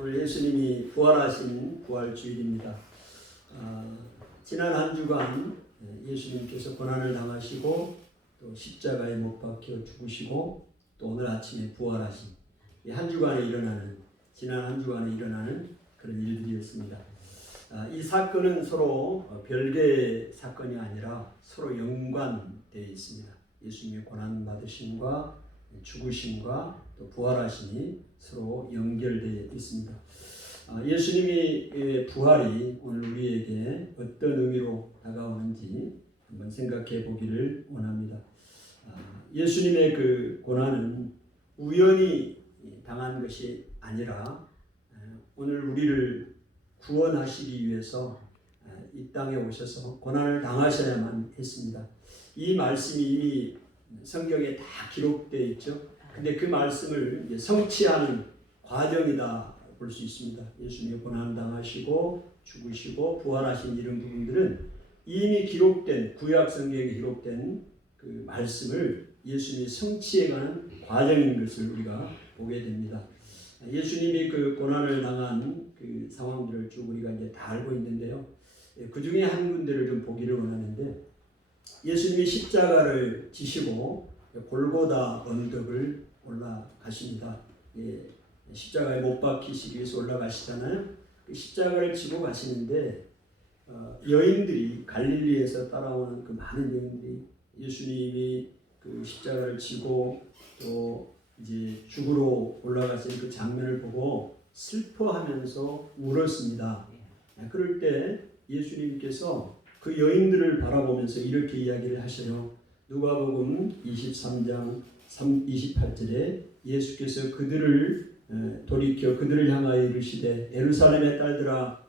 오늘 예수님이 부활하신 부활주일입니다. 지난 한 주간 예수님께서 고난을 당하시고 또 십자가에 못 박혀 죽으시고 또 오늘 아침에 부활하신 한 주간에 일어나는 지난 한 주간에 일어나는 그런 일들이었습니다. 이 사건은 서로 별개의 사건이 아니라 서로 연관되어 있습니다. 예수님의 고난 받으심과 죽으심과 또 부활하심이 서로 연결되어 있습니다. 예수님의 부활이 오늘 우리에게 어떤 의미로 다가오는지 한번 생각해 보기를 원합니다. 예수님의 그 고난은 우연히 당한 것이 아니라 오늘 우리를 구원하시기 위해서 이 땅에 오셔서 고난을 당하셔야만 했습니다. 이 말씀이 이미 성경에 다 기록되어 있죠. 근데 그 말씀을 성취하는 과정이다 볼 수 있습니다. 예수님이 고난 당하시고 죽으시고 부활하신 이런 부분들은 이미 기록된 구약 성경에 기록된 그 말씀을 예수님이 성취해가는 과정인 것을 우리가 보게 됩니다. 예수님이 그 고난을 당한 그 상황들을 쭉 우리가 이제 다 알고 있는데요. 그 중에 한 군데를 좀 보기를 원하는데, 예수님이 십자가를 지시고 골고다 언덕을 올라가십니다. 십자가에 못 박히시기 위해서 올라가시잖아요. 그 십자가를 지고 가시는데 여인들이 갈릴리에서 따라오는 그 많은 여인들이 예수님이 그 십자가를 지고 또 이제 죽으러 올라가신 그 장면을 보고 슬퍼하면서 울었습니다. 그럴 때 예수님께서 그 여인들을 바라보면서 이렇게 이야기를 하셔요. 누가복음 23장 28절에 예수께서 그들을 돌이켜 그들을 향하여 이르시되 예루살렘의 딸들아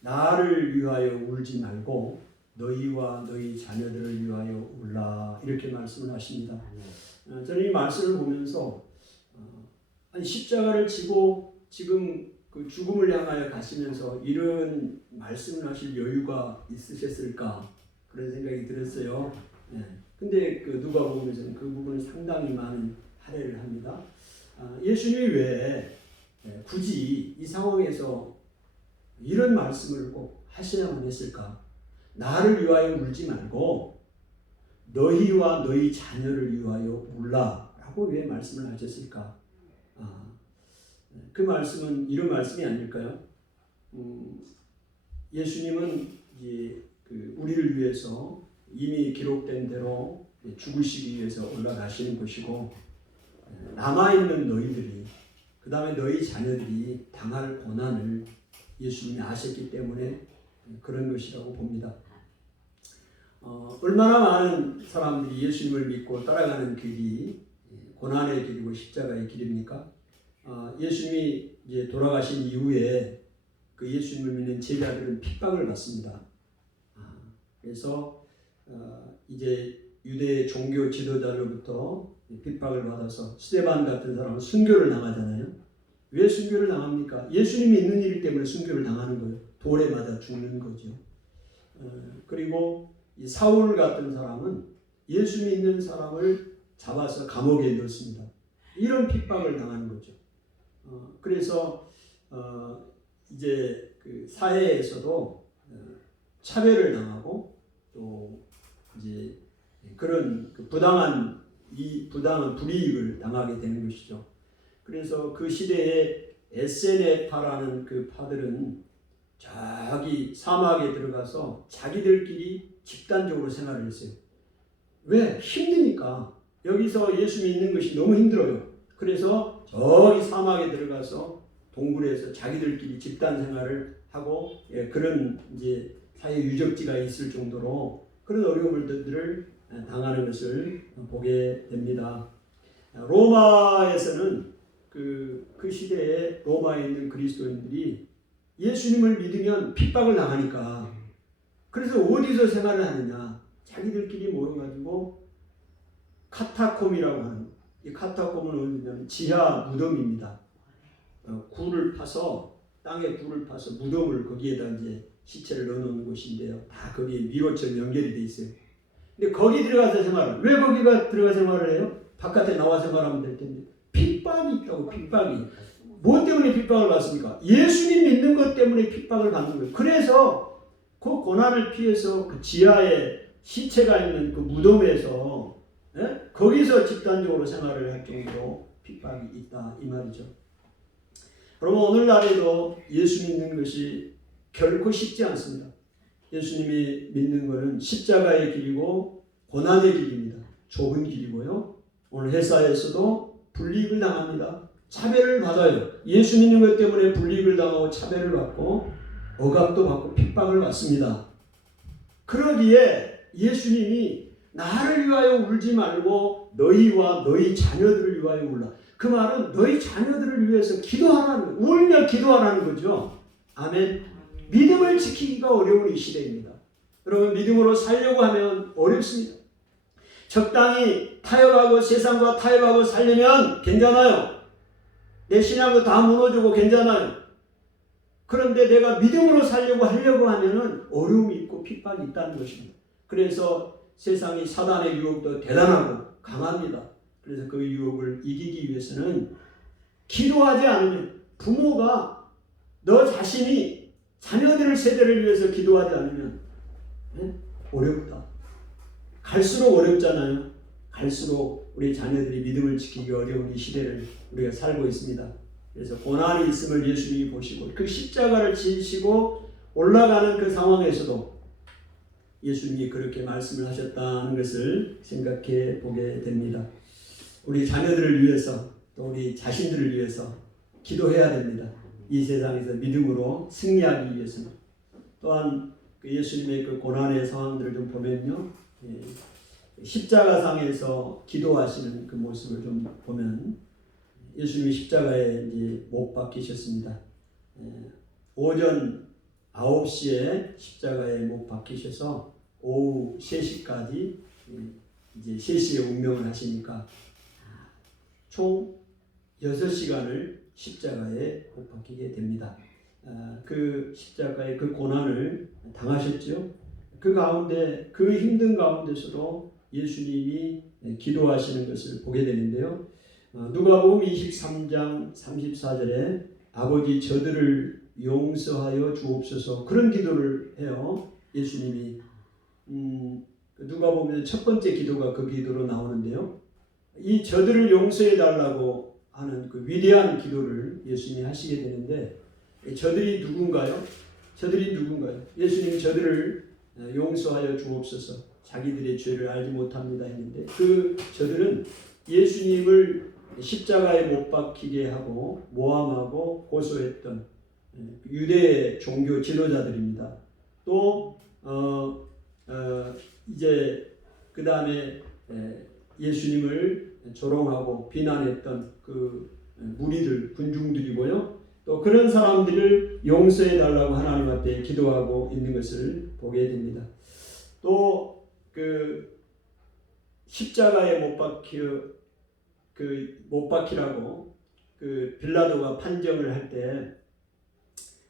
나를 위하여 울지 말고 너희와 너희 자녀들을 위하여 울라, 이렇게 말씀을 하십니다. 저는 이 말씀을 보면서 아니 십자가를 지고 지금 그 죽음을 향하여 가시면서 이런 말씀을 하실 여유가 있으셨을까, 그런 생각이 들었어요. 근데 그 누가복음에서는 그 부분을 상당히 많은 할애를 합니다. 예수님이 왜 굳이 이 상황에서 이런 말씀을 꼭 하셔야만 했을까? 나를 위하여 울지 말고 너희와 너희 자녀를 위하여 울라라고 왜 말씀을 하셨을까? 그 말씀은 이런 말씀이 아닐까요? 예수님은 이제 그 우리를 위해서 이미 기록된 대로 죽으시기 위해서 올라가시는 것이고, 남아있는 너희들이, 그 다음에 너희 자녀들이 당할 고난을 예수님이 아셨기 때문에 그런 것이라고 봅니다. 얼마나 많은 사람들이 예수님을 믿고 따라가는 길이 고난의 길이고 십자가의 길입니까? 예수님이 이제 돌아가신 이후에 그 예수님을 믿는 제자들은 핍박을 받습니다. 그래서 이제 유대 종교 지도자로부터 핍박을 받아서 스데반 같은 사람은 순교를 당하잖아요. 왜 순교를 당합니까? 예수님이 있는 일 때문에 순교를 당하는 거예요. 돌에 맞아 죽는 거죠. 그리고 이 사울 같은 사람은 예수 믿는 사람을 잡아서 감옥에 넣습니다. 이런 핍박을 당하는 거죠. 그래서 이제 그 사회에서도 차별을 당하고 또 이제 그런 그 부당한 불이익을 당하게 되는 것이죠. 그래서 그 시대에 에세네파라는 그 파들은 저기 사막에 들어가서 자기들끼리 집단적으로 생활을 했어요. 왜? 힘드니까. 여기서 예수 믿는 것이 너무 힘들어요. 그래서 저기 사막에 들어가서 동굴에서 자기들끼리 집단 생활을 하고 그런 이제 사회 유적지가 있을 정도로 그런 어려움들을 당하는 것을 보게 됩니다. 로마에서는 그 시대에 로마에 있는 그리스도인들이 예수님을 믿으면 핍박을 당하니까, 그래서 어디서 생활을 하느냐, 자기들끼리 모여가지고 카타콤이라고 하는, 이 카타콤은 어디냐면 지하 무덤입니다. 굴을 파서 땅에 굴을 파서 무덤을 거기에다 이제 시체를 넣어놓는 곳인데요. 다 거기에 미로처럼 연결이 돼 있어요. 근데 거기 들어가서 생활을, 왜 거기가 들어가 생활을 해요? 바깥에 나와 생활하면 될 텐데 핍박이 있다고. 핍박이 무엇 때문에 핍박을 받습니까? 예수님 믿는 것 때문에 핍박을 받는 거예요. 그래서 그 고난을 피해서 그 지하에 시체가 있는 그 무덤에서 거기서 집단적으로 생활을 할 정도로 핍박이 있다 이 말이죠. 여러분 오늘날에도 예수 믿는 것이 결코 쉽지 않습니다. 예수님이 믿는 것은 십자가의 길이고 고난의 길입니다. 좁은 길이고요. 오늘 회사에서도 불이익을 당합니다. 차별을 받아요. 예수 믿는 것 때문에 불이익을 당하고 차별을 받고 억압도 받고 핍박을 받습니다. 그러기에 예수님이 나를 위하여 울지 말고 너희와 너희 자녀들을 위하여 울라. 그 말은 너희 자녀들을 위해서 기도하라는, 울며 기도하라는 거죠. 아멘. 믿음을 지키기가 어려운 이 시대입니다. 여러분 믿음으로 살려고 하면 어렵습니다. 적당히 타협하고 세상과 타협하고 살려면 괜찮아요. 내 신앙도 다 무너지고 괜찮아요. 그런데 내가 믿음으로 살려고 하려고 하면은 어려움이 있고 핍박이 있다는 것입니다. 그래서 세상이 사단의 유혹도 대단하고 강합니다. 그래서 그 유혹을 이기기 위해서는 기도하지 않으면, 부모가 너 자신이 자녀들의 세대를 위해서 기도하지 않으면 어렵다. 갈수록 어렵잖아요. 갈수록 우리 자녀들이 믿음을 지키기 어려운 이 시대를 우리가 살고 있습니다. 그래서 고난이 있음을 예수님이 보시고 그 십자가를 지시고 올라가는 그 상황에서도 예수님이 그렇게 말씀을 하셨다는 것을 생각해 보게 됩니다. 우리 자녀들을 위해서 또 우리 자신들을 위해서 기도해야 됩니다. 이 세상에서 믿음으로 승리하기 위해서는. 또한 그 예수님의 그 고난의 상황들을 좀 보면요, 십자가상에서 기도하시는 그 모습을 좀 보면 예수님이 십자가에 이제 못 박히셨습니다. 오전 9시에 십자가에 못 박히셔서 오후 3시까지 이제 3시에 운명을 하시니까 총 6시간을 십자가에 못 박히게 됩니다. 그 십자가의 그 고난을 당하셨죠. 그 가운데, 그 힘든 가운데서도 예수님이 기도하시는 것을 보게 되는데요. 누가복음 23장 34절에 아버지 저들을 용서하여 주옵소서, 그런 기도를 해요. 예수님이 누가복음 첫 번째 기도가 그 기도로 나오는데요. 이 저들을 용서해 달라고 하는 그 위대한 기도를 예수님이 하시게 되는데, 저들이 누군가요? 저들이 누군가요? 예수님이 저들을 용서하여 주옵소서, 자기들의 죄를 알지 못합니다 했는데, 그 저들은 예수님을 십자가에 못 박히게 하고 모함하고 고소했던 유대의 종교 지도자들입니다. 또 이제 그 다음에 예수님을 조롱하고 비난했던 그 무리들, 군중들이고요. 또 그런 사람들을 용서해 달라고 하나님 앞에 기도하고 있는 것을 보게 됩니다. 또 그 십자가에 못 박히라고 그 빌라도가 판정을 할 때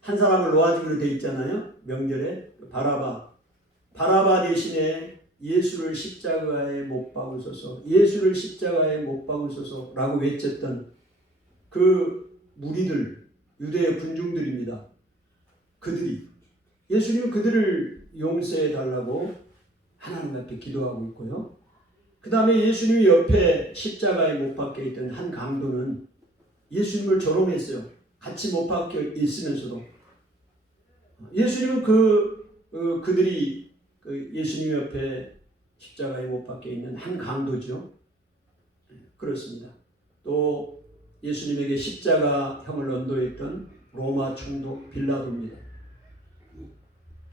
한 사람을 놓아주기로 돼 있잖아요. 명절에 바라바 대신에 예수를 십자가에 못 박으소서, 예수를 십자가에 못 박으소서라고 외쳤던 그 무리들, 유대의 군중들입니다. 그들이 예수님은 그들을 용서해 달라고 하나님 앞에 기도하고 있고요. 그 다음에 예수님이 옆에 십자가에 못 박혀 있던 한 강도는 예수님을 조롱했어요. 같이 못 박혀 있으면서도. 예수님은 그들이 예수님 옆에 십자가에 못 박혀 있는 한 강도죠. 그렇습니다. 또 예수님에게 십자가형을 언도했던 로마 총독 빌라도입니다.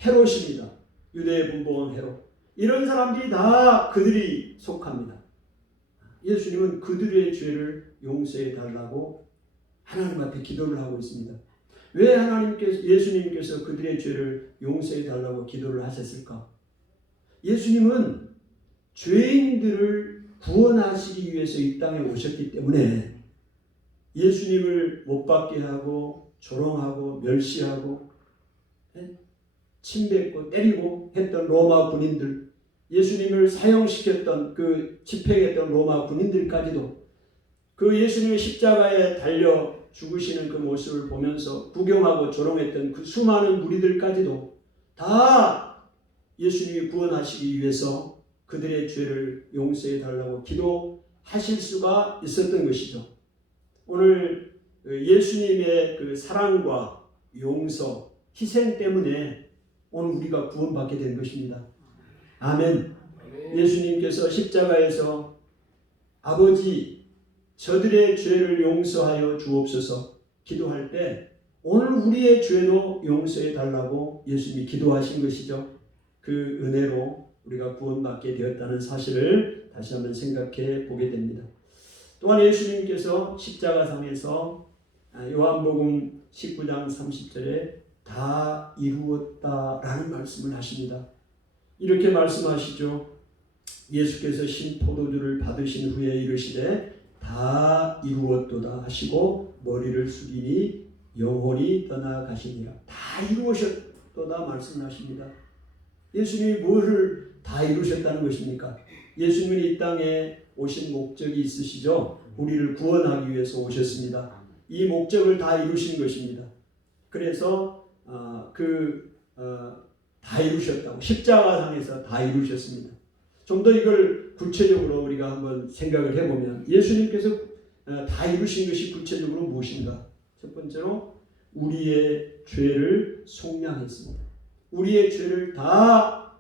헤롯입니다. 유대의 분봉왕 헤롯. 이런 사람들이 다 그들이 속합니다. 예수님은 그들의 죄를 용서해 달라고 하나님 앞에 기도를 하고 있습니다. 왜 예수님께서 그들의 죄를 용서해 달라고 기도를 하셨을까? 예수님은 죄인들을 구원하시기 위해서 이 땅에 오셨기 때문에 예수님을 못 박게 하고 조롱하고 멸시하고 침뱉고 때리고 했던 로마 군인들, 예수님을 사형시켰던 그 집행했던 로마 군인들까지도 그 예수님의 십자가에 달려 죽으시는 그 모습을 보면서 구경하고 조롱했던 그 수많은 무리들까지도 다 예수님이 구원하시기 위해서 그들의 죄를 용서해 달라고 기도하실 수가 있었던 것이죠. 오늘 예수님의 그 사랑과 용서, 희생 때문에 오늘 우리가 구원받게 된 것입니다. 아멘. 예수님께서 십자가에서 아버지 저들의 죄를 용서하여 주옵소서 기도할 때 오늘 우리의 죄도 용서해 달라고 예수님이 기도하신 것이죠. 그 은혜로 우리가 구원받게 되었다는 사실을 다시 한번 생각해 보게 됩니다. 또한 예수님께서 십자가상에서 요한복음 19장 30절에 다 이루었다라는 말씀을 하십니다. 이렇게 말씀하시죠. 예수께서 신포도주를 받으신 후에 이르시되 다 이루었도다 하시고 머리를 숙이니 영혼이 떠나가시니라. 다 이루셨도다 말씀하십니다. 예수님이 무엇을 다 이루셨다는 것입니까? 예수님은 이 땅에 오신 목적이 있으시죠. 우리를 구원하기 위해서 오셨습니다. 이 목적을 다 이루신 것입니다. 그래서 다 이루셨다고 십자가상에서 다 이루셨습니다. 좀 더 이걸 구체적으로 우리가 한번 생각을 해보면 예수님께서 다 이루신 것이 구체적으로 무엇인가? 첫 번째로 우리의 죄를 속량했습니다. 우리의 죄를 다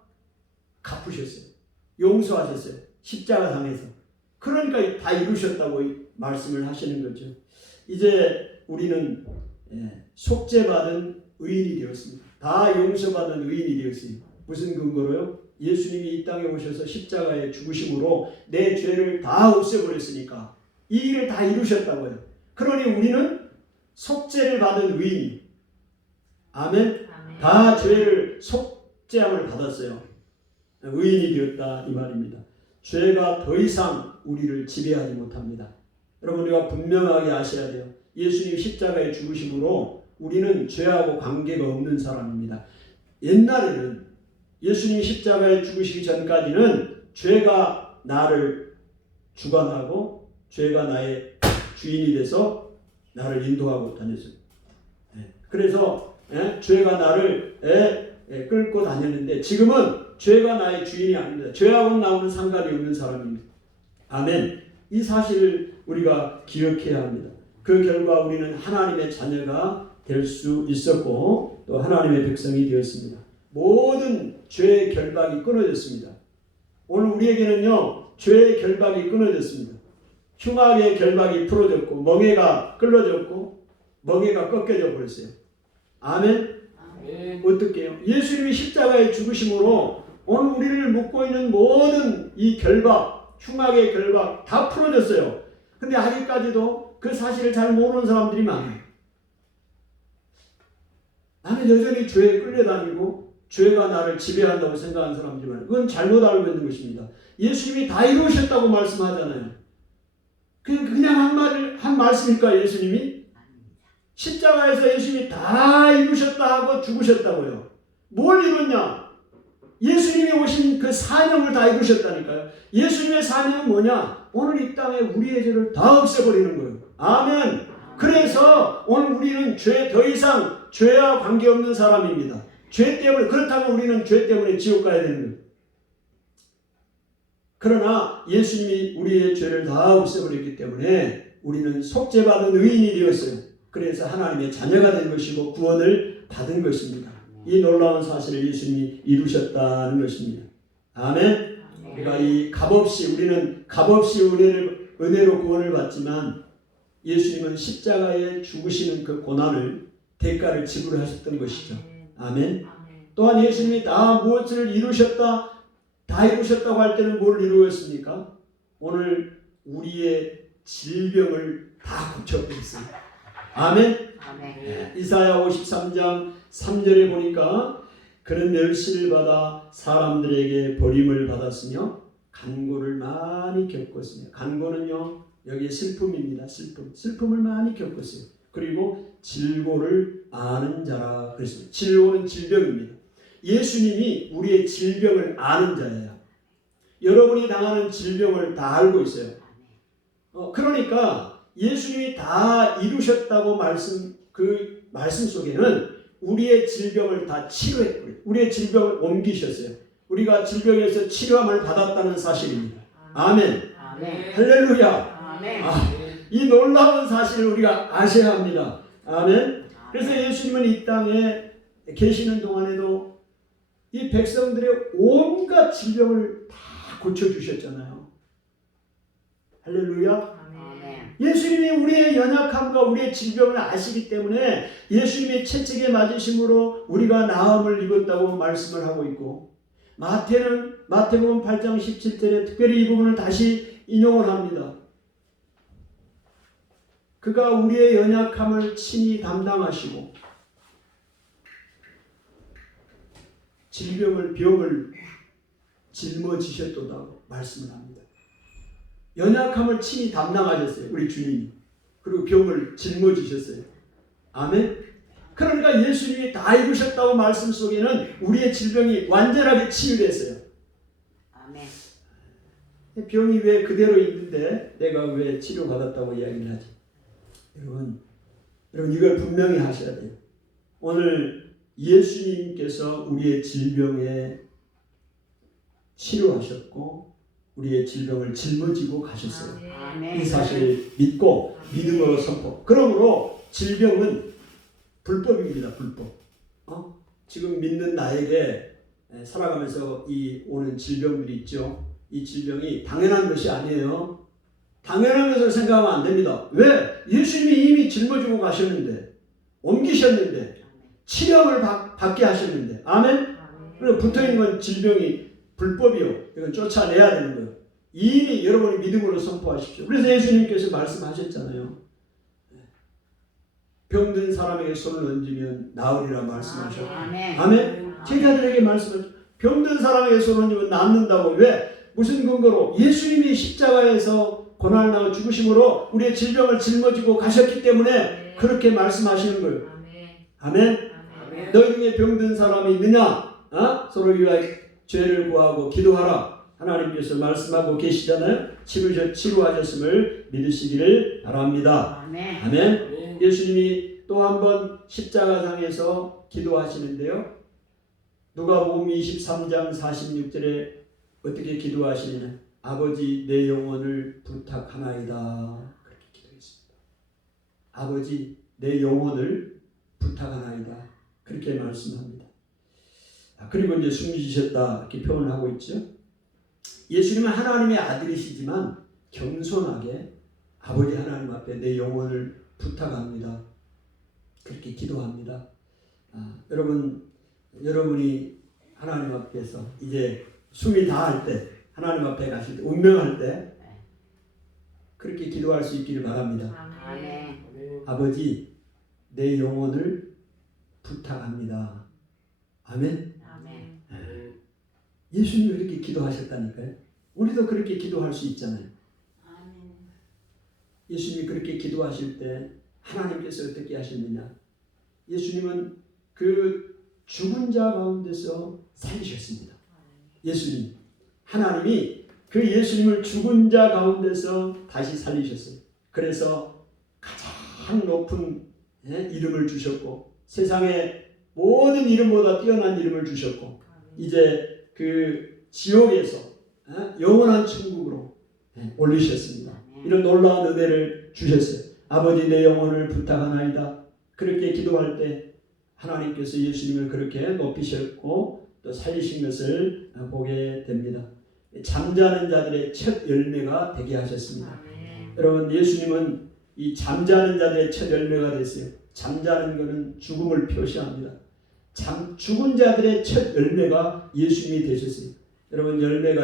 갚으셨어요. 용서하셨어요. 십자가상에서. 그러니까 다 이루셨다고 말씀을 하시는 거죠. 이제 우리는 속죄받은 의인이 되었습니다. 다 용서받은 의인이 되었어요. 무슨 근거로요? 예수님이 이 땅에 오셔서 십자가에 죽으심으로 내 죄를 다 없애버렸으니까 이 일을 다 이루셨다고요. 그러니 우리는 속죄를 받은 의인. 아멘. 다 죄를 속죄함을 받았어요. 의인이 되었다 이 말입니다. 죄가 더 이상 우리를 지배하지 못합니다. 여러분 우리가 분명하게 아셔야 돼요. 예수님 십자가에 죽으심으로 우리는 죄하고 관계가 없는 사람입니다. 옛날에는 예수님이 십자가에 죽으시기 전까지는 죄가 나를 주관하고 죄가 나의 주인이 돼서 나를 인도하고 다녔어요. 그래서 죄가 나를 끌고 다녔는데 지금은 죄가 나의 주인이 아닙니다. 죄하고는 나오는 상관이 없는 사람입니다. 아멘. 이 사실을 우리가 기억해야 합니다. 그 결과 우리는 하나님의 자녀가 될 수 있었고 또 하나님의 백성이 되었습니다. 모든 죄의 결박이 끊어졌습니다. 오늘 우리에게는요 죄의 결박이 끊어졌습니다. 흉악의 결박이 풀어졌고 멍에가 끌어졌고 멍에가 꺾여져 버렸어요. 아멘. 어떻게요? 예수님이 십자가에 죽으심으로 오늘 우리를 묶고 있는 모든 이 결박, 흉악의 결박 다 풀어졌어요. 근데 아직까지도 그 사실을 잘 모르는 사람들이 많아요. 나는 여전히 죄에 끌려다니고 죄가 나를 지배한다고 생각하는 사람들이 많아요. 그건 잘못 알고 있는 것입니다. 예수님이 다 이루셨다고 말씀하잖아요. 그냥 한 말씀일까 예수님이? 십자가에서 예수님이 다 이루셨다 하고 죽으셨다고요. 뭘 이뤘냐? 예수님이 오신 그 사명을 다 이루셨다니까요. 예수님의 사명은 뭐냐? 오늘 이 땅에 우리의 죄를 다 없애버리는 거예요. 아멘. 그래서 오늘 우리는 더 이상 죄와 관계없는 사람입니다. 죄 때문에, 그렇다면 우리는 죄 때문에 지옥 가야 되는 거예요. 그러나 예수님이 우리의 죄를 다 없애버렸기 때문에 우리는 속죄받은 의인이 되었어요. 그래서 하나님의 자녀가 된 것이고 구원을 받은 것입니다. 이 놀라운 사실을 예수님이 이루셨다는 것입니다. 아멘. 우리가 우리는 값없이 은혜로 구원을 받지만 예수님은 십자가에 죽으시는 그 고난을 대가를 지불하셨던 것이죠. 아멘. 또한 예수님이 다 무엇을 이루셨다고 할 때는 뭘 이루었습니까? 오늘 우리의 질병을 다 고쳐버렸어요. 아멘. 이사야 53장 3절에 보니까 그는 멸시를 받아 사람들에게 버림을 받았으며 간고를 많이 겪었으며, 간고는요 여기에 슬픔입니다. 슬픔을 많이 겪었어요. 그리고 질고를 아는 자라 그랬습니다. 질고는 질병입니다. 예수님이 우리의 질병을 아는 자예요. 여러분이 당하는 질병을 다 알고 있어요. 그러니까 예수님이 다 이루셨다고 그 말씀 속에는 우리의 질병을 다 치료했고요. 우리의 질병을 옮기셨어요. 우리가 질병에서 치료함을 받았다는 사실입니다. 아멘. 아멘. 할렐루야. 아멘. 이 놀라운 사실을 우리가 아셔야 합니다. 아멘. 그래서 예수님은 이 땅에 계시는 동안에도 이 백성들의 온갖 질병을 다 고쳐주셨잖아요. 할렐루야. 아멘. 예수님이 우리의 연약함과 우리의 질병을 아시기 때문에 예수님의 채찍에 맞으심으로 우리가 나음을 입었다고 말씀을 하고 있고, 마태복음 8장 17절에 특별히 이 부분을 다시 인용을 합니다. 그가 우리의 연약함을 친히 담당하시고 병을 짊어지셨도다고 말씀을 합니다. 연약함을 친히 담당하셨어요. 우리 주님이. 그리고 병을 짊어지셨어요. 아멘. 그러니까 예수님이 다 이루셨다고 말씀 속에는 우리의 질병이 완전하게 치유됐어요. 아멘. 병이 왜 그대로 있는데 내가 왜 치료받았다고 이야기를 하지? 여러분 이걸 분명히 하셔야 돼요. 오늘 예수님께서 우리의 질병에 치료하셨고 우리의 질병을 짊어지고 가셨어요. 아멘. 이 사실을 믿고 믿음으로 선포. 그러므로 질병은 불법입니다. 불법. 지금 믿는 나에게 살아가면서 이 오는 질병들이 있죠. 이 질병이 당연한 것이 아니에요. 당연한 것을 생각하면 안 됩니다. 왜? 예수님이 이미 짊어지고 가셨는데, 옮기셨는데, 치료를 받게 하셨는데, 아멘? 그리고 붙어있는 건 질병이 불법이요. 이건 쫓아내야 되는 거예요. 이미 여러분이 믿음으로 선포하십시오. 그래서 예수님께서 말씀하셨잖아요. 병든 사람에게 손을 얹으면 나으리라 말씀하셨고, 아멘? 제자들에게 말씀하셨죠. 병든 사람에게 손을 얹으면 낫는다고. 왜? 무슨 근거로? 예수님이 십자가에서 고난을 당하고 죽으심으로 우리의 질병을 짊어지고 가셨기 때문에 그렇게 말씀하시는 거예요. 아멘? 너희 중에 병든 사람이 있느냐? 서로 위하여 죄를 구하고 기도하라. 하나님께서 말씀하고 계시잖아요. 치료하셨음을 믿으시기를 바랍니다. 아멘? 예수님이 또 한 번 십자가상에서 기도하시는데요. 누가복음 23장 46절에 어떻게 기도하시느냐? 아버지 내 영혼을 부탁하나이다. 그렇게 기도했습니다. 아버지 내 영혼을 부탁하나이다. 그렇게 말씀합니다. 그리고 이제 숨지셨다 이렇게 표현을 하고 있죠. 예수님은 하나님의 아들이시지만 겸손하게 아버지 하나님 앞에 내 영혼을 부탁합니다. 그렇게 기도합니다. 여러분이 하나님 앞에서 이제 숨이 다할 때, 하나님 앞에 가실 때, 운명할 때 그렇게 기도할 수 있기를 바랍니다. 아버지 내 영혼을 부탁합니다. 아멘. 예수님이 그렇게 기도하셨다니까요. 우리도 그렇게 기도할 수 있잖아요. 예수님이 그렇게 기도하실 때 하나님께서 어떻게 하셨느냐? 예수님은 그 죽은 자 가운데서 살리셨습니다. 예수님, 하나님이 그 예수님을 죽은 자 가운데서 다시 살리셨어요. 그래서 가장 높은 이름을 주셨고 세상의 모든 이름보다 뛰어난 이름을 주셨고 이제 그 지옥에서 영원한 천국으로 올리셨습니다. 이런 놀라운 은혜를 주셨어요. 아버지 내 영혼을 부탁하나이다. 그렇게 기도할 때 하나님께서 예수님을 그렇게 높이셨고 또 살리신 것을 보게 됩니다. 잠자는 자들의 첫 열매가 되게 하셨습니다. 여러분 예수님은 이 잠자는 자들의 첫 열매가 됐어요. 잠자는 것은 죽음을 표시합니다. 죽은 자들의 첫 열매가 예수님이 되셨어요. 여러분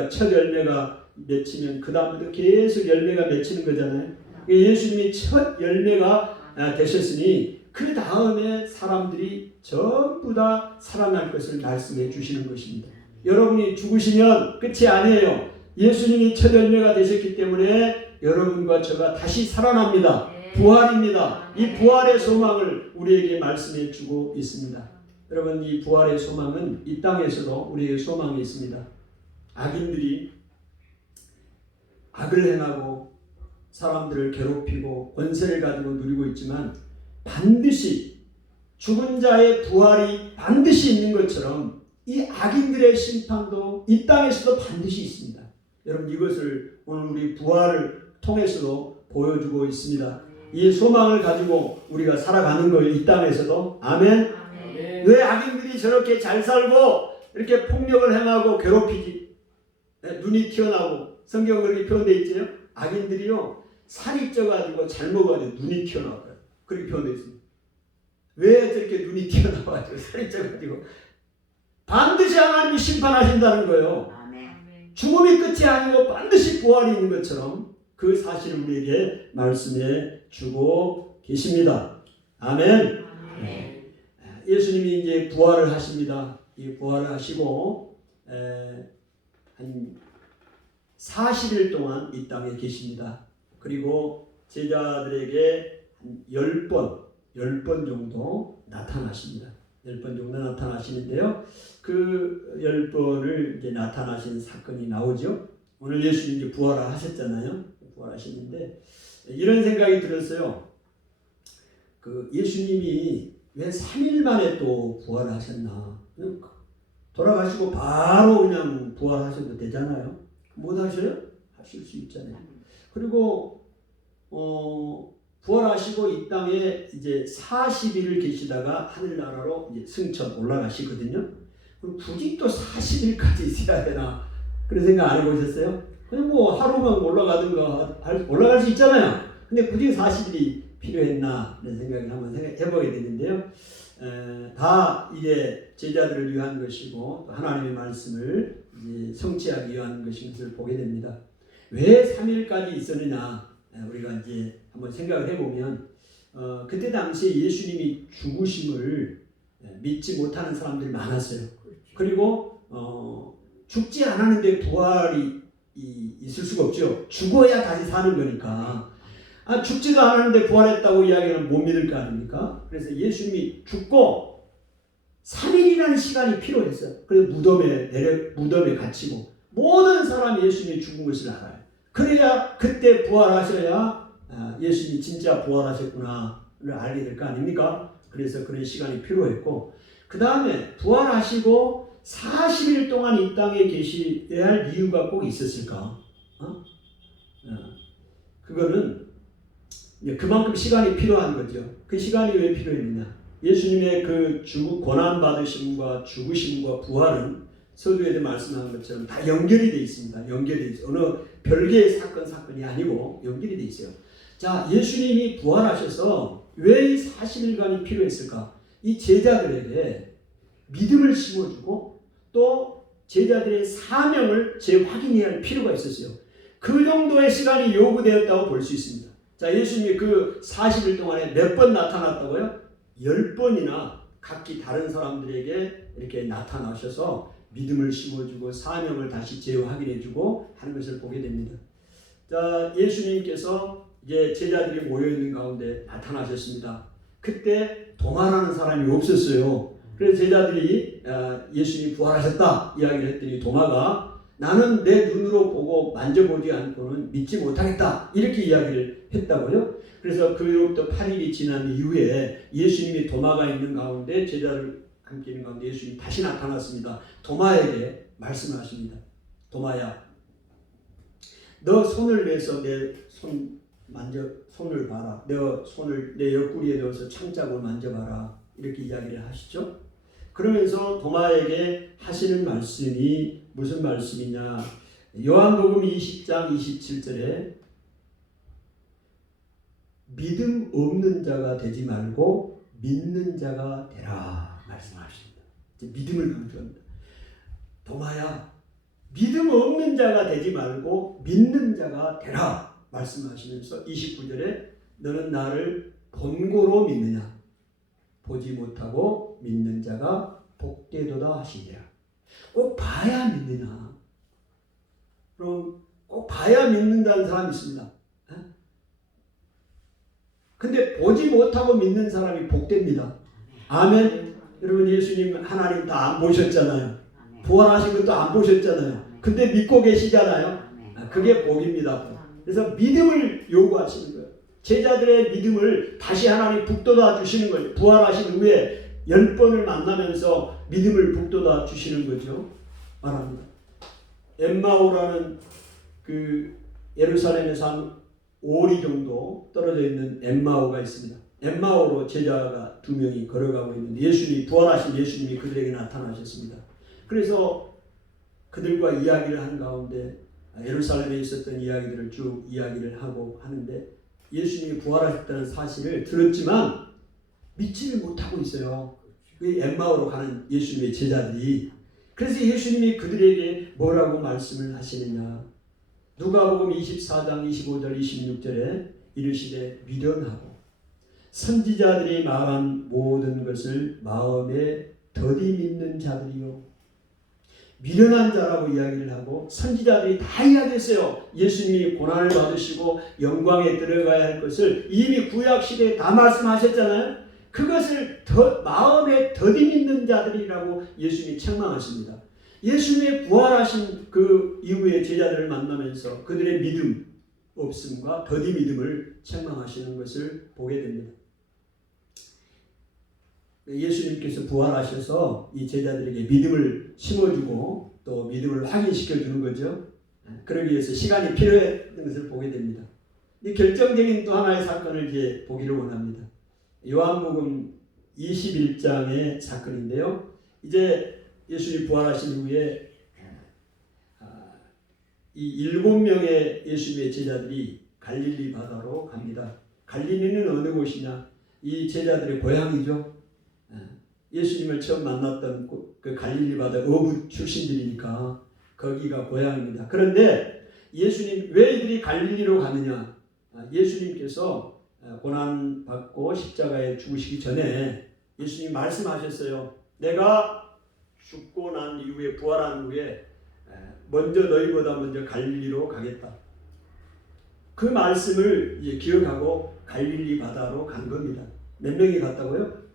첫 열매가 맺히면 그 다음부터 계속 열매가 맺히는 거잖아요. 예수님이 첫 열매가 되셨으니 그 다음에 사람들이 전부 다 살아날 것을 말씀해 주시는 것입니다. 여러분이 죽으시면 끝이 아니에요. 예수님이 첫 열매가 되셨기 때문에 여러분과 저가 다시 살아납니다. 부활입니다. 이 부활의 소망을 우리에게 말씀해 주고 있습니다. 여러분 이 부활의 소망은 이 땅에서도 우리에게 소망이 있습니다. 악인들이 악을 행하고 사람들을 괴롭히고 권세를 가지고 누리고 있지만 반드시 죽은 자의 부활이 반드시 있는 것처럼 이 악인들의 심판도 이 땅에서도 반드시 있습니다. 여러분 이것을 오늘 우리 부활을 통해서도 보여주고 있습니다. 이 소망을 가지고 우리가 살아가는 거예요. 이 땅에서도. 아멘. 아멘. 왜 악인들이 저렇게 잘 살고 이렇게 폭력을 행하고 괴롭히지? 눈이 튀어나오고 성경 그렇게 표현되어 있지요. 악인들이요 살이 쪄가지고 잘 먹어가지고 눈이 튀어나와요. 그렇게 표현되어 있습니다. 왜 저렇게 눈이 튀어나와가지고 살이 쪄가지고 반드시 하나님이 심판하신다는 거예요. 아멘. 죽음이 끝이 아니고 반드시 부활이 있는 것처럼 그 사실을 우리에게 말씀해 주고 계십니다. 아멘. 아멘. 예수님이 이제 부활을 하십니다. 이 부활을 하시고 한 40일 동안 이 땅에 계십니다. 그리고 제자들에게 한 10번 정도 나타나십니다. 10번 정도 나타나시는데요. 그 10번을 이제 나타나신 사건이 나오죠. 오늘 예수님이 이제 부활을 하셨잖아요. 부활하셨는데 이런 생각이 들었어요. 그 예수님이 왜 3일 만에 또 부활을 하셨나? 돌아가시고 바로 그냥 부활하셔도 되잖아요. 못 하셔요? 하실 수 있잖아요. 그리고 부활하시고 이 땅에 이제 40일을 계시다가 하늘나라로 이제 승천 올라가시거든요. 그럼 굳이 또 40일까지 있어야 되나? 그런 생각 안 해보셨어요? 그냥 뭐 하루만 올라가든가 올라갈 수 있잖아요. 근데 굳이 40일이 필요했나? 이런 생각을 한번 해보게 되는데요. 다 이게 제자들을 위한 것이고 또 하나님의 말씀을 이제 성취하기 위한 것인 것을 보게 됩니다. 왜 3일까지 있었느냐? 우리가 이제 한번 생각을 해보면 그때 당시에 예수님이 죽으심을 믿지 못하는 사람들이 많았어요. 그리고 죽지 않았는데 부활이 있을 수가 없죠. 죽어야 다시 사는 거니까. 죽지도 않았는데 부활했다고 이야기는 못 믿을 거 아닙니까? 그래서 예수님이 죽고 3일이라는 시간이 필요했어요. 그래서 무덤에 갇히고 모든 사람이 예수님이 죽은 것을 알아요. 그래야 그때 부활하셔야 예수님이 진짜 부활하셨구나를 알게 될 거 아닙니까? 그래서 그런 시간이 필요했고 그 다음에 부활하시고 40일 동안 이 땅에 계셔야 할 이유가 꼭 있었을까? 그거는 그만큼 시간이 필요한 거죠. 그 시간이 왜 필요했느냐? 예수님의 그 고난받으심과 죽으심과 부활은 서두에도 말씀한 것처럼 다 연결이 되어 있습니다. 연결이 되어 있어요. 어느 별개의 사건이 아니고 연결이 되어 있어요. 자, 예수님이 부활하셔서 왜 이 40일간이 필요했을까? 이 제자들에게 믿음을 심어주고 또 제자들의 사명을 재확인해야 할 필요가 있었어요. 그 정도의 시간이 요구되었다고 볼 수 있습니다. 자, 예수님이 그 40일 동안에 몇 번 나타났다고요? 10번이나 각기 다른 사람들에게 이렇게 나타나셔서 믿음을 심어주고 사명을 다시 재확인해주고 하는 것을 보게 됩니다. 자, 예수님께서 이제 제자들이 모여있는 가운데 나타나셨습니다. 그때 도마라는 사람이 없었어요. 그래서 제자들이 예수님이 부활하셨다 이야기를 했더니 도마가 나는 내 눈으로 보고 만져보지 않고는 믿지 못하겠다 이렇게 이야기를 했다고요. 그래서 그로부터 8일이 지난 이후에 예수님이 도마가 있는 가운데 제자들 함께 있는 가운데 예수님이 다시 나타났습니다. 도마에게 말씀하십니다. 도마야, 너 손을 내서 내 손을 봐라. 내 손을 내 옆구리에 넣어서 창자국을 만져봐라. 이렇게 이야기를 하시죠. 그러면서 도마에게 하시는 말씀이 무슨 말씀이냐? 요한복음 20장 27절에 믿음 없는 자가 되지 말고 믿는 자가 되라 말씀하십니다. 믿음을 강조합니다. 도마야, 믿음 없는 자가 되지 말고 믿는 자가 되라 말씀하시면서 29절에 너는 나를 본고로 믿느냐? 보지 못하고 믿는 자가 복되도다 하시니라. 꼭 봐야 믿느냐? 그럼 꼭 봐야 믿는다는 사람이 있습니다. 근데 보지 못하고 믿는 사람이 복됩니다. 아멘. 여러분 예수님 하나님 다 안 보셨잖아요. 부활하신 것도 안 보셨잖아요. 근데 믿고 계시잖아요. 그게 복입니다. 그래서 믿음을 요구하시는 거예요. 제자들의 믿음을 다시 하나님 북돋아 주시는 거예요. 부활하신 후에 10번을 만나면서 믿음을 북돋아 주시는 거죠. 말합니다. 엠마오라는 그 예루살렘에서 한 5리 정도 떨어져 있는 엠마오가 있습니다. 엠마오로 제자가 2명이 걸어가고 있는데 예수님이 부활하신 예수님이 그들에게 나타나셨습니다. 그래서 그들과 이야기를 하는 가운데 예루살렘에 있었던 이야기들을 쭉 이야기를 하고 하는데 예수님이 부활하셨다는 사실을 들었지만 믿지를 못하고 있어요. 그 엠마오로 가는 예수님의 제자들이. 그래서 예수님이 그들에게 뭐라고 말씀을 하시느냐. 누가복음 24장 25절 26절에 이르시되 미련하고 선지자들이 말한 모든 것을 마음에 더디 믿는 자들이요. 미련한 자라고 이야기를 하고 선지자들이 다 이야기했어요. 예수님이 고난을 받으시고 영광에 들어가야 할 것을 이미 구약시대에 다 말씀하셨잖아요. 그것을 마음에 더디 믿는 자들이라고 예수님이 책망하십니다. 예수님의 부활하신 그 이후에 제자들을 만나면서 그들의 믿음 없음과 더디 믿음을 책망하시는 것을 보게 됩니다. 예수님께서 부활하셔서 이 제자들에게 믿음을 심어주고 또 믿음을 확인시켜주는 거죠. 그러기 위해서 시간이 필요했던 것을 보게 됩니다. 이 결정적인 또 하나의 사건을 이제 보기를 원합니다. 요한복음 21장의 사건인데요. 이제 예수님 부활하신 후에 이 7명의 예수님의 제자들이 갈릴리 바다로 갑니다. 갈릴리는 어느 곳이냐? 이 제자들의 고향이죠. 예수님을 처음 만났던 그 갈릴리 바다 어부 출신들이니까 거기가 고향입니다. 그런데 예수님 왜 이들이 갈릴리로 가느냐? 예수님께서 고난받고 십자가에 죽으시기 전에 예수님 말씀하셨어요. 내가 죽고 난 이후에 부활한 후에 먼저 너희보다 먼저 갈릴리로 가겠다. 그 말씀을 이제 기억하고 갈릴리 바다로 간 겁니다. 몇 명이 갔다고요?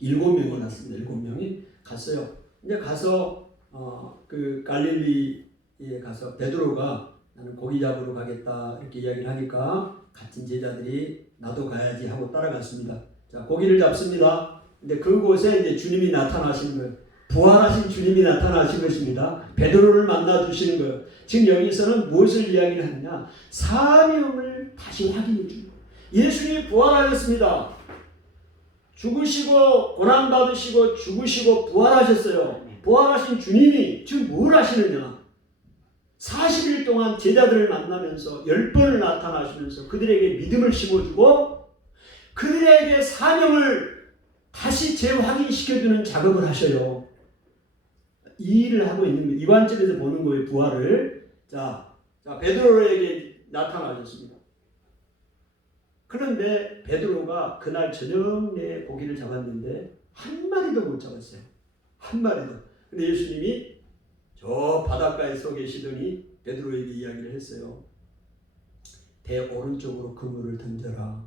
7명이 갔습니다. 7명이 갔어요. 이제 가서 그 갈릴리에 가서 베드로가 나는 고기 잡으러 가겠다 이렇게 이야기를 하니까 같은 제자들이 나도 가야지 하고 따라갔습니다. 자, 고기를 잡습니다. 근데 그곳에 이제 주님이 나타나시는 거예요. 부활하신 주님이 나타나신 것입니다. 베드로를 만나 주시는 거예요. 지금 여기서는 무엇을 이야기를 하느냐? 사명을 다시 확인해 줍니다. 예수님이 부활하셨습니다. 죽으시고 고난받으시고 죽으시고 부활하셨어요. 부활하신 주님이 지금 뭘 하시느냐? 40일 동안 제자들을 만나면서 10번을 나타나시면서 그들에게 믿음을 심어주고 그들에게 사명을 다시 재확인시켜주는 작업을 하셔요. 이 일을 하고 있는 거예요. 이관점에서 보는 거예요. 부활을. 자 베드로에게 나타나셨습니다. 그런데 베드로가 그날 저녁 내에 고기를 잡았는데 한 마리도 못 잡았어요. 한 마리도. 근데 예수님이 저 바닷가에 서 계시더니 베드로에게 이야기를 했어요. 배 오른쪽으로 그물을 던져라.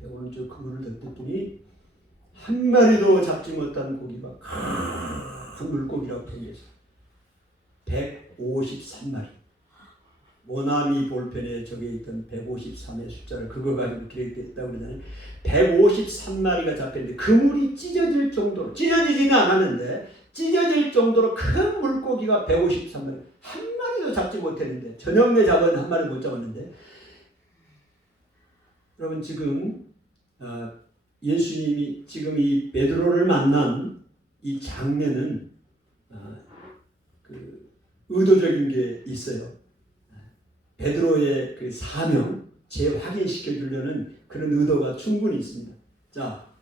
배 오른쪽 그물을 던졌더니 한 마리도 잡지 못한 고기가 큰 물고기라고 표현했어요. 153마리. 모나미 볼펜에 적혀 있던 153의 숫자를 그거 가지고 기록됐다고 그러잖아요. 153마리가 잡혔는데 그물이 찢어질 정도로, 찢어지지는 않았는데 찢어질 정도로 큰 물고기가 153마리. 한 마리도 잡지 못했는데 저녁 내 잡은 한 마리 못 잡았는데 여러분 지금 예수님이 지금 이 베드로를 만난 이 장면은 그 의도적인 게 있어요. 베드로의 그 사명 재확인시켜 주려는 그런 의도가 충분히 있습니다. 자,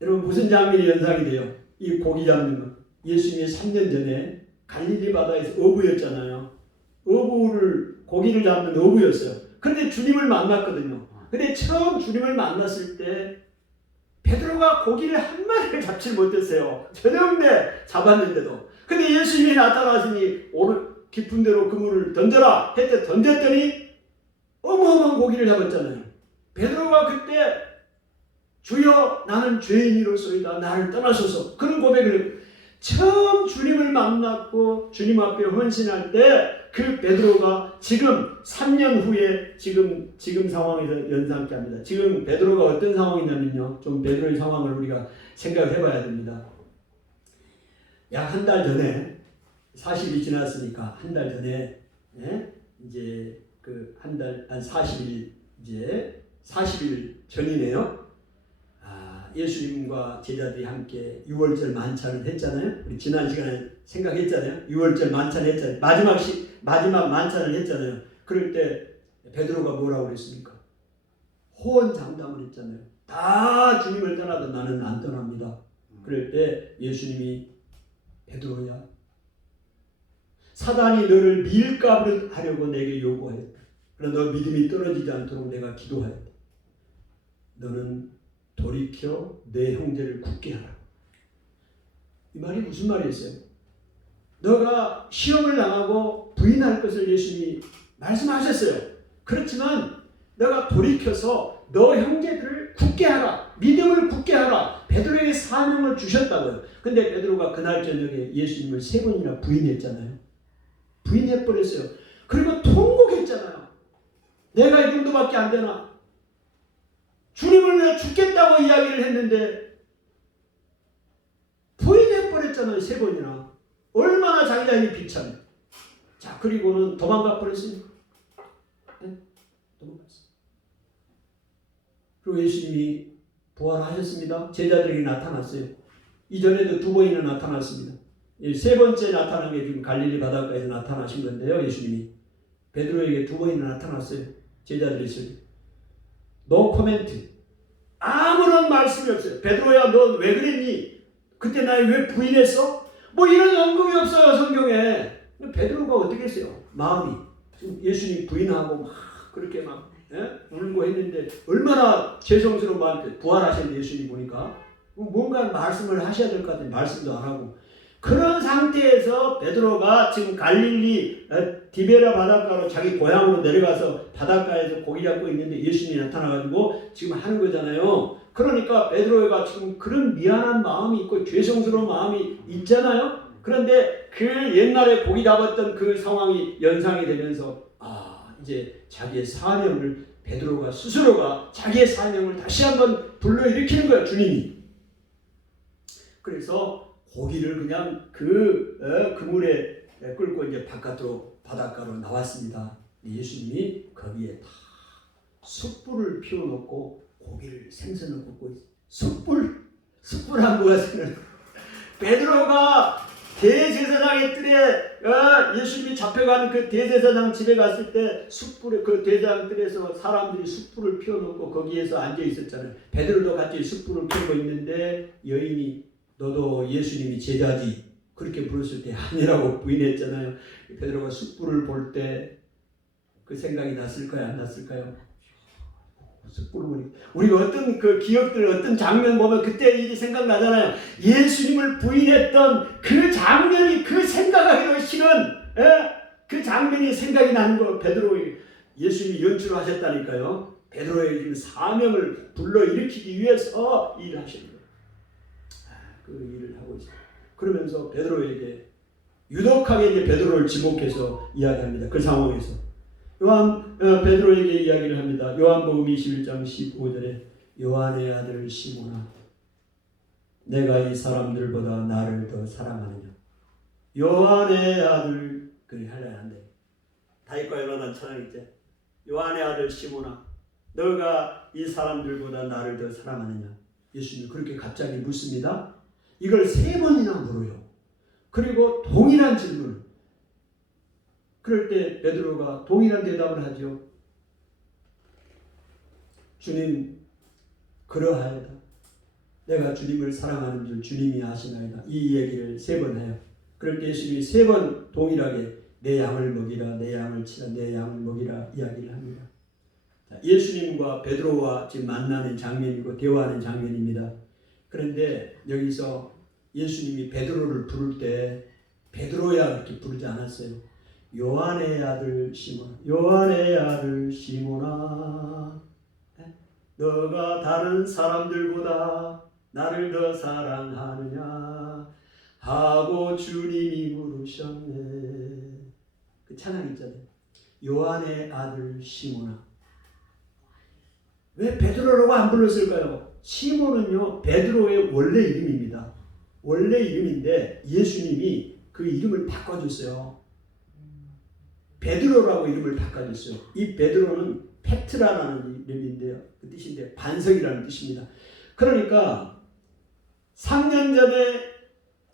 여러분 무슨 장면이 연상이 돼요? 이 고기 잡는 거. 예수님이 3년 전에 갈릴리 바다에서 어부였잖아요. 고기를 잡는 어부였어요. 그런데 주님을 만났거든요. 근데 처음 주님을 만났을 때 베드로가 고기를 한 마리를 잡지 못했어요. 저녁 내 잡았는데도. 근데 예수님이 나타나시니 오늘 깊은 데로 그물을 던져라 했더니 던졌더니 어마어마한 고기를 잡았잖아요. 베드로가 그때 주여 나는 죄인이로소이다 나를 떠나소서 그런 고백을 처음 주님을 만났고 주님 앞에 헌신할 때 그 베드로가 지금 3년 후에 지금 상황에서 연상케 합니다. 지금 베드로가 어떤 상황이냐면요. 좀 베드로의 상황을 우리가 생각을 해봐야 됩니다. 약 한 달 전에 40이 지났으니까 한 달 전에 이제 그 한 40일 이제 40일 전이네요. 예수님과 제자들이 함께 유월절 만찬을 했잖아요. 우리 지난 시간에 생각했잖아요. 유월절 만찬을 했잖아요. 마지막 만찬을 했잖아요. 그럴 때 베드로가 뭐라고 그랬습니까? 호언장담을 했잖아요. 다 주님을 떠나도 나는 안 떠납니다. 그럴 때 예수님이 베드로야, 사단이 너를 밀까 하려고 내게 요구하였다. 그러나 너 믿음이 떨어지지 않도록 내가 기도하였다. 너는 돌이켜 내 형제를 굳게 하라. 이 말이 무슨 말이었어요? 너가 시험을 당하고 부인할 것을 예수님이 말씀하셨어요. 그렇지만 너가 돌이켜서 너 형제들을 굳게 하라. 믿음을 굳게 하라. 베드로에게 사명을 주셨다고요. 근데 베드로가 그날 저녁에 예수님을 3번이나 부인했잖아요. 부인해버렸어요. 그리고 통곡했잖아요. 내가 이 정도밖에 안 되나? 주님을 위해 죽겠다고 이야기를 했는데 부인해버렸잖아요. 3번이나. 얼마나 자기 자신이 비참해. 자, 그리고는 도망가 버렸어요. 도망갔어요. 그리고 예수님이 부활하셨습니다. 제자들에게 나타났어요. 이전에도 2번이나 나타났습니다. 3번째 나타난 게 지금 갈릴리 바닷가에서 나타나신 건데요. 예수님이 베드로에게 2번이나 나타났어요. 제자들이 있어요. 노 코멘트. 아무런 말씀이 없어요. 베드로야, 너 왜 그랬니? 그때 날 왜 부인했어? 뭐 이런 언급이 없어요, 성경에. 베드로가 어떻게 했어요? 마음이 지금 예수님 부인하고 막 그렇게 막 울고 했는데 얼마나 죄송스러운 마음이 부활하신 예수님 보니까 뭔가 말씀을 하셔야 될 것 같은데 말씀도 안 하고 그런 상태에서 베드로가 지금 갈릴리 디베라 바닷가로 자기 고향으로 내려가서 바닷가에서 고기 잡고 있는데 예수님이 나타나가지고 지금 하는 거잖아요. 그러니까 베드로가 지금 그런 미안한 마음이 있고 죄송스러운 마음이 있잖아요. 그런데 그 옛날에 고기 잡았던 그 상황이 연상이 되면서 이제 자기의 사명을 베드로가 스스로가 자기의 사명을 다시 한번 불러일으키는 거예요. 주님이. 그래서 고기를 그냥 그물에 끌고 이제 바깥으로 바닷가로 나왔습니다. 예수님이 거기에 다 숯불을 피워놓고 고기를 생선을 굽고 있어요. 숯불한 거가 생각나요. 베드로가 대제사장의 뜰에 예수님이 잡혀가는 그 대제사장 집에 갔을 때 숯불에 그 대제사장 뜰에서 사람들이 숯불을 피워놓고 거기에서 앉아 있었잖아요. 베드로도 같이 숯불을 피우고 있는데 여인이 너도 예수님이 제자지 그렇게 부르실 때 아니라고 부인했잖아요. 베드로가 숯불을 볼 때 그 생각이 났을까요? 안 났을까요? 숯불을 보니 우리가 어떤 그 기억들 어떤 장면 보면 그때 일이 생각나잖아요. 예수님을 부인했던 그 장면이 그 생각하기도 싫은 그 장면이 생각이 나는 거 베드로에게 예수님이 연출하셨다니까요. 베드로에게 지금 사명을 불러일으키기 위해서 일을 하신 거예요. 그 일을 하고 있어요. 그러면서 베드로에게 유독하게 이제 베드로를 지목해서 이야기합니다. 그 상황에서 베드로에게 이야기를 합니다. 요한복음 21장 15절에 요한의 아들 시몬아, 내가 이 사람들보다 나를 더 사랑하느냐? 요한의 아들 그리 하려 안 돼. 다윗과 요나단 찬양 있죠. 요한의 아들 시몬아, 너가 이 사람들보다 나를 더 사랑하느냐? 예수님이 그렇게 갑자기 묻습니다. 이걸 3번이나 물어요. 그리고 동일한 질문을. 그럴 때 베드로가 동일한 대답을 하죠. 주님, 그러하여다. 내가 주님을 사랑하는 줄 주님이 아시나이다. 이 얘기를 3번 해요. 그럴 때 예수님이 3번 동일하게 내 양을 먹이라, 내 양을 치라, 내 양을 먹이라 이야기를 합니다. 예수님과 베드로와 지금 만나는 장면이고 대화하는 장면입니다. 그런데 여기서 예수님이 베드로를 부를 때 베드로야 이렇게 부르지 않았어요. 요한의 아들 시몬, 요한의 아들 시몬아, 너가 다른 사람들보다 나를 더 사랑하느냐 하고 주님이 물으셨네. 그 찬양 있잖아요. 요한의 아들 시몬아. 왜 베드로라고 안 불렀을까요? 시몬은요 베드로의 원래 이름입니다. 원래 이름인데 예수님이 그 이름을 바꿔줬어요. 베드로라고 이름을 바꿔줬어요. 이 베드로는 페트라라는 이름인데요. 그 뜻인데 반석이라는 뜻입니다. 그러니까 3년 전에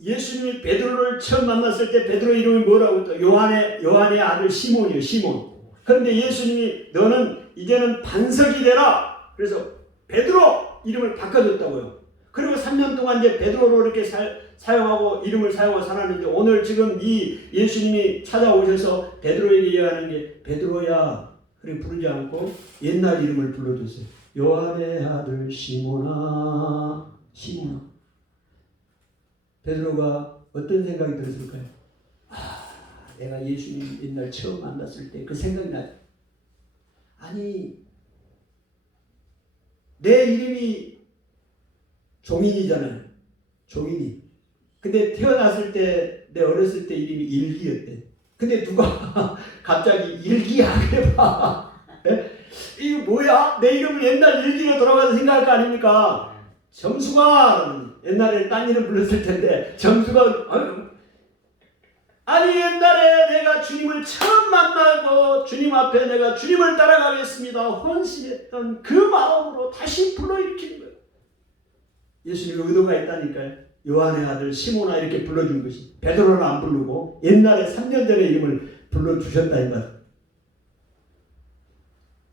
예수님이 베드로를 처음 만났을 때 베드로 이름이 뭐라고 했죠? 요한의 아들 시몬이요. 시몬. 그런데 예수님이 너는 이제는 반석이 되라. 그래서 베드로 이름을 바꿔줬다고요. 그리고 3년 동안 이제 베드로로 이렇게 사용하고 이름을 사용하고 살았는데 오늘 지금 이 예수님이 찾아오셔서 베드로에게 이야기하는 게 베드로야 그렇게 부르지 않고 옛날 이름을 불러줬어요. 요한의 아들 시몬아. 시몬아. 베드로가 어떤 생각이 들었을까요? 내가 예수님 옛날 처음 만났을 때 그 생각이 나요. 아니 내 이름이 종인이잖아요. 종인이. 근데 태어났을 때 내 어렸을 때 이름이 일기였대. 근데 누가 갑자기 일기야 그래봐. 이거 뭐야? 내 이름을 옛날 일기로 돌아가서 생각할 거 아닙니까? 정수가 옛날에 딴 이름 불렀을 텐데 정수가 아니 옛날에 내가 주님을 처음 만나고 주님 앞에 내가 주님을 따라가겠습니다 헌신했던 그 마음으로 다시 불러일으키는 거예요. 예수님의 의도가 있다니까요. 요한의 아들 시몬아 이렇게 불러준 것이 베드로는 안 부르고 옛날에 3년 전에 이름을 불러주셨다 이 말.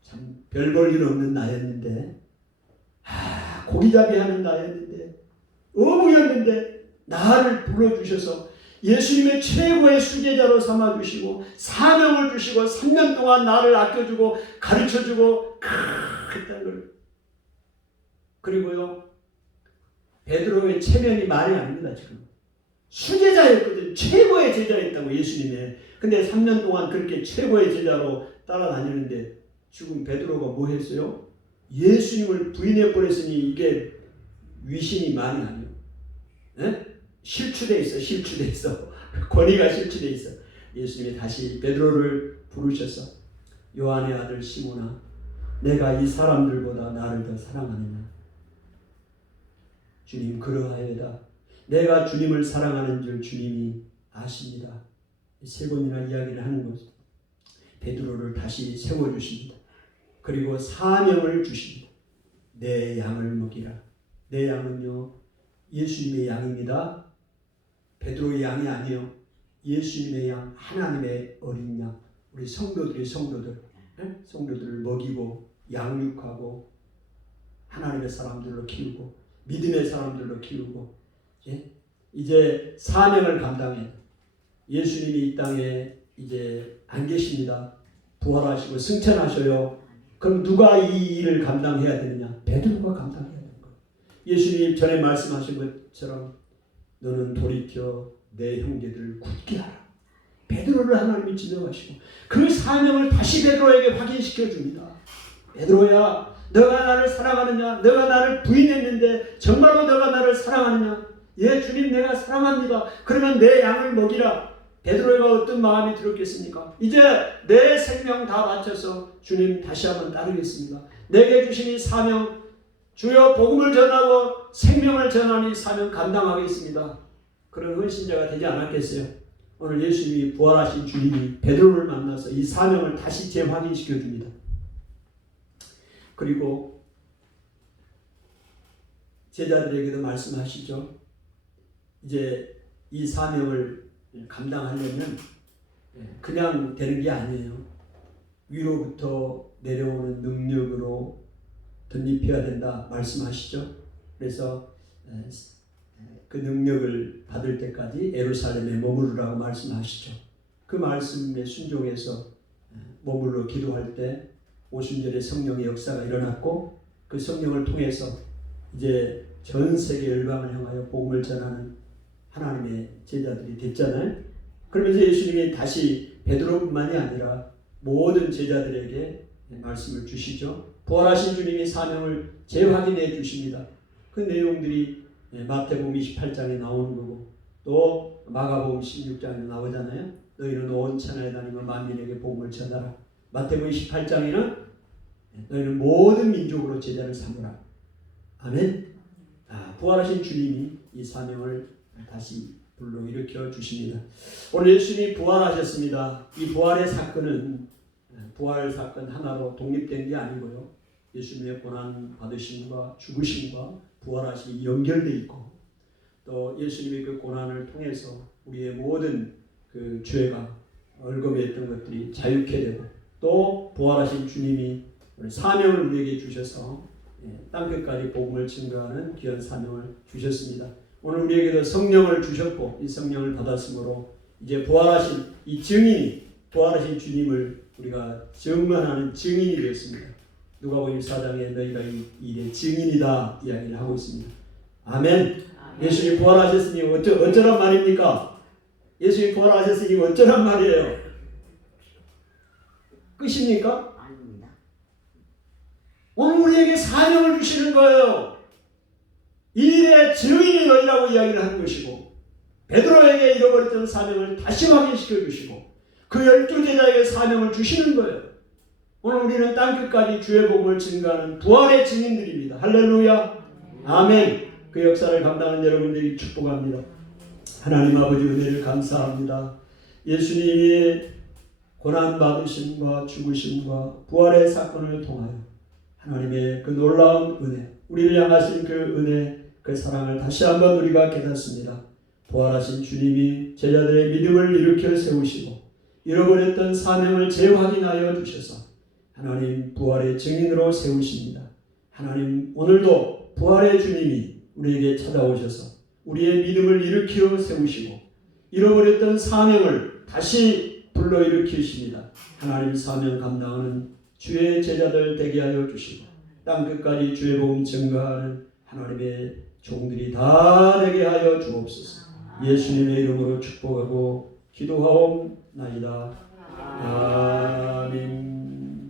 참 별 볼 일 없는 나였는데 고기잡이 하는 나였는데 어부였는데 나를 불러주셔서 예수님의 최고의 수제자로 삼아주시고 사명을 주시고 3년 동안 나를 아껴주고 가르쳐주고 했다는 걸. 그리고요 베드로의 체면이 말이 아닙니다. 지금 수제자였거든. 최고의 제자였다고 예수님의. 근데 3년 동안 그렇게 최고의 제자로 따라다니는데 지금 베드로가 뭐 했어요? 예수님을 부인해 버렸으니 이게 위신이 말이 아니에요. 에? 실추돼 있어. 실추돼 있어. 권위가 실추돼 있어. 예수님이 다시 베드로를 부르셔서 요한의 아들 시몬아 내가 이 사람들보다 나를 더 사랑하느냐. 주님 그러하여다. 내가 주님을 사랑하는 줄 주님이 아십니다. 세 번이나 이야기를 하는 거죠. 베드로를 다시 세워주십니다. 그리고 사명을 주십니다. 내 양을 먹이라. 내 양은요 예수님의 양입니다. 베드로의 양이 아니요 예수님의 양, 하나님의 어린 양. 우리 성도들을 먹이고 양육하고 하나님의 사람들로 키우고 믿음의 사람들로 키우고 이제 사명을 감당해. 예수님이 이 땅에 이제 안 계십니다. 부활하시고 승천하셔요. 그럼 누가 이 일을 감당해야 되느냐? 베드로가 감당해야 되는 거예요. 예수님 전에 말씀하신 것처럼 너는 돌이켜 내 형제들을 굳게 하라. 베드로를 하나님이 지명하시고 그 사명을 다시 베드로에게 확인시켜 줍니다. 베드로야 너가 나를 사랑하느냐? 너가 나를 부인했는데 정말로 너가 나를 사랑하느냐? 예 주님 내가 사랑합니다. 그러면 내 양을 먹이라. 베드로가 어떤 마음이 들었겠습니까? 이제 내 생명 다 바쳐서 주님 다시 한번 따르겠습니다. 내게 주신 이 사명 주여 복음을 전하고 생명을 전하는 이 사명 감당하겠습니다. 그런 헌신자가 되지 않았겠어요? 오늘 예수님이 부활하신 주님이 베드로를 만나서 이 사명을 다시 재확인시켜 줍니다. 그리고 제자들에게도 말씀하시죠. 이제 이 사명을 감당하려면 그냥 되는 게 아니에요. 위로부터 내려오는 능력으로 덧입혀야 된다 말씀하시죠. 그래서 그 능력을 받을 때까지 예루살렘에 머무르라고 말씀하시죠. 그 말씀에 순종해서 머물러 기도할 때 오순절에 성령의 역사가 일어났고 그 성령을 통해서 이제 전 세계 열방을 향하여 복음을 전하는 하나님의 제자들이 됐잖아요. 그러면서 예수님이 다시 베드로뿐만이 아니라 모든 제자들에게 말씀을 주시죠. 부활하신 주님이 사명을 재확인해 주십니다. 그 내용들이 마태복음 28장에 나오는 거고 또 마가복음 16장에 나오잖아요. 너희는 온 천하에 다니며 만민에게 복음을 전하라. 마태복음 28장에는 너희는 모든 민족으로 제자를 삼으라. 아멘. 부활하신 주님이 이 사명을 다시 불러일으켜 주십니다. 오늘 예수님이 부활하셨습니다. 이 부활의 사건은 부활 사건 하나로 독립된 게 아니고요. 예수님의 고난 받으심과 죽으심과 부활하심이 연결되어 있고, 또 예수님의 그 고난을 통해서 우리의 모든 그 죄가 얼거매였던 것들이 자유케 되고, 또 부활하신 주님이 사명을 우리에게 주셔서 땅끝까지 복음을 증거하는 귀한 사명을 주셨습니다. 오늘 우리에게도 성령을 주셨고, 이 성령을 받았으므로 이제 부활하신 이 증인이, 부활하신 주님을 우리가 증언하는 증인이 되었습니다. 누가복음 4장에 너희가 이 일의 증인이다 이야기를 하고 있습니다. 아멘. 예수님 부활하셨으니 어쩌란 말입니까? 예수님 부활하셨으니 어쩌란 말이에요? 끝입니까? 아닙니다. 오늘 우리에게 사명을 주시는 거예요. 이 일의 증인이 너희라고 이야기를 하는 것이고, 베드로에게 잃어버렸던 사명을 다시 확인시켜 주시고, 그 12제자에게 사명을 주시는 거예요. 오늘 우리는 땅끝까지 주의 복음을 증거하는 부활의 증인들입니다. 할렐루야. 아멘. 그 역사를 감당하는 여러분들이 축복합니다. 하나님 아버지 은혜를 감사합니다. 예수님이 고난받으심과 죽으심과 부활의 사건을 통하여 하나님의 그 놀라운 은혜, 우리를 향하신 그 은혜, 그 사랑을 다시 한번 우리가 깨닫습니다. 부활하신 주님이 제자들의 믿음을 일으켜 세우시고 잃어버렸던 사명을 재확인하여 주셔서 하나님 부활의 증인으로 세우십니다. 하나님 오늘도 부활의 주님이 우리에게 찾아오셔서 우리의 믿음을 일으켜 세우시고 잃어버렸던 사명을 다시 불러일으키십니다. 하나님 사명 감당하는 주의 제자들 되게 하여 주시고 땅끝까지 주의 복음 증거하는 하나님의 종들이 다 되게 하여 주옵소서. 예수님의 이름으로 축복하고 기도하옵나이다.